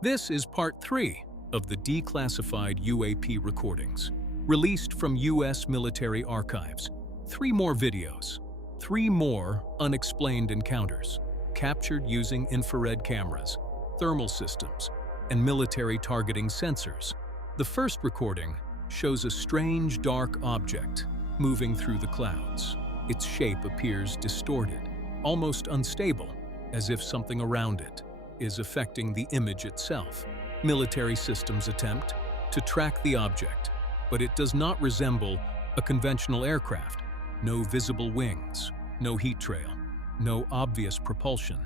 This is part 3 of the declassified UAP recordings, released from U.S. military archives. 3 more videos, 3 more unexplained encounters, captured using infrared cameras, thermal systems, and military targeting sensors. The first recording shows a strange dark object moving through the clouds. Its shape appears distorted, almost unstable, as if something around it is affecting the image itself. Military systems attempt to track the object, but it does not resemble a conventional aircraft. No visible wings, no heat trail, no obvious propulsion,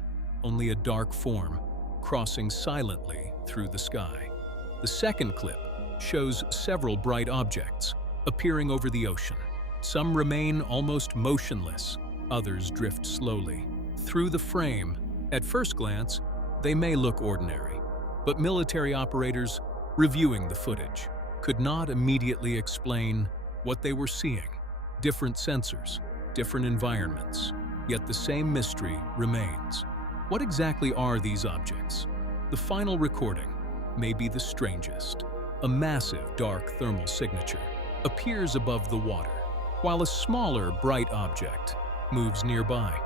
only a dark form crossing silently through the sky. The second clip shows several bright objects appearing over the ocean. Some remain almost motionless, others drift slowly through the frame. At first glance, they may look ordinary, but military operators reviewing the footage could not immediately explain what they were seeing. Different sensors, different environments, yet the same mystery remains. What exactly are these objects? The final recording may be the strangest. A massive dark thermal signature appears above the water, while a smaller bright object moves nearby.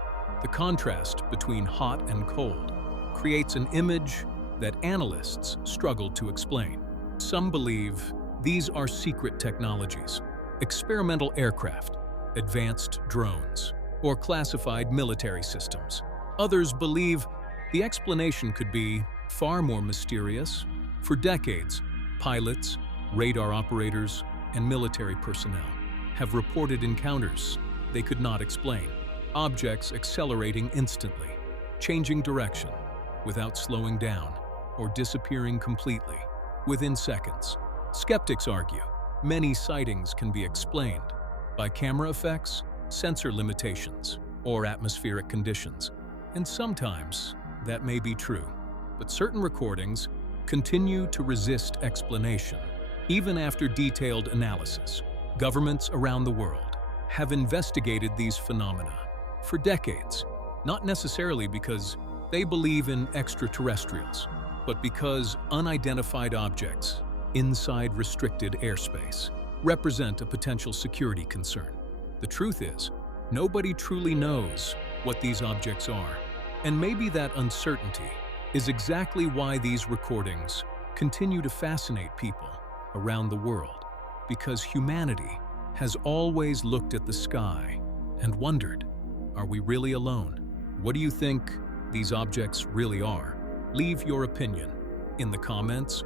The contrast between hot and cold creates an image that analysts struggle to explain. Some believe these are secret technologies, experimental aircraft, advanced drones, or classified military systems. Others believe the explanation could be far more mysterious. For decades, pilots, radar operators, and military personnel have reported encounters they could not explain. Objects accelerating instantly, changing direction without slowing down, or disappearing completely within seconds. Skeptics argue many sightings can be explained by camera effects, sensor limitations, or atmospheric conditions. And sometimes that may be true, but certain recordings continue to resist explanation. Even after detailed analysis, governments around the world have investigated these phenomena for decades, not necessarily because they believe in extraterrestrials, but because unidentified objects inside restricted airspace represent a potential security concern. The truth is, nobody truly knows what these objects are, and maybe that uncertainty is exactly why these recordings continue to fascinate people around the world, because humanity has always looked at the sky and wondered, are we really alone? What do you think these objects really are? Leave your opinion in the comments